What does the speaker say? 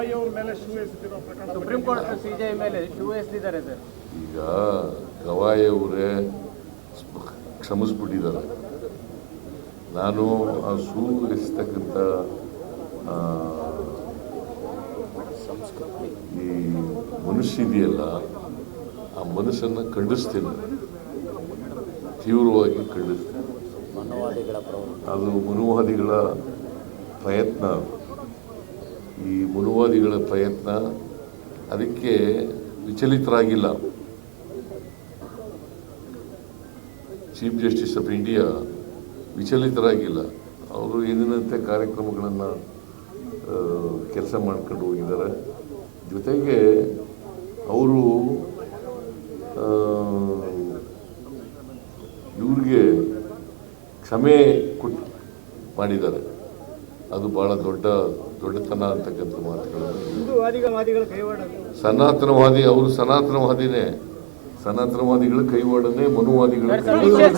ಗವಾಯಿ ಅವ್ರ ಮೇಲೆ ಶೂ ಎಸೆದಿರೋ ಪ್ರಕರಣ ಸುಪ್ರೀಂ ಕೋರ್ಟ್ ಸಿಜೆ ಮೇಲೆ ಶೂ ಎಸೆದಿದ್ದಾರೆ ಸರ್. ಈಗ ಗವಾಯಿ ಅವರೇ ಕ್ಷಮಿಸ್ಬಿಟ್ಟಿದ್ದಾರೆ. ನಾನು ಆ ಶೂ ಎಸತಕ್ಕಂಥ ಈ ಮನುಷ್ಯ ಇದೆಯಲ್ಲ, ಆ ಮನಸ್ಸನ್ನು ಖಂಡಿಸ್ತೇನೆ, ತೀವ್ರವಾಗಿ ಖಂಡಿಸ್ತೇನೆ. ಅದು ಮನುವಾದಿಗಳ ಪ್ರಯತ್ನ. ಈ ಮನುವಾದಿಗಳ ಪ್ರಯತ್ನ, ಅದಕ್ಕೆ ವಿಚಲಿತರಾಗಿಲ್ಲ. ಚೀಫ್ ಜಸ್ಟಿಸ್ ಆಫ್ ಇಂಡಿಯಾ ವಿಚಲಿತರಾಗಿಲ್ಲ. ಅವರು ಏನೇನಂತೆ ಕಾರ್ಯಕ್ರಮಗಳನ್ನು ಕೆಲಸ ಮಾಡ್ಕೊಂಡು ಹೋಗಿದ್ದಾರೆ. ಜೊತೆಗೆ ಅವರು ಇವ್ರಿಗೆ ಕ್ಷಮೆ ಕೊಟ್ಟು ಮಾಡಿದ್ದಾರೆ. ಅದು ಭಾಳ ದೊಡ್ಡತನ ಅಂತಕ್ಕಂಥ ಮಾತುಗಳು. ಸನಾತನವಾದಿ, ಅವರು ಸನಾತನವಾದಿನೇ. ಸನಾತನವಾದಿಗಳ ಕೈವಾಡನೆ ಮನುವಾದಿಗಳ ಕೈವಾಡ.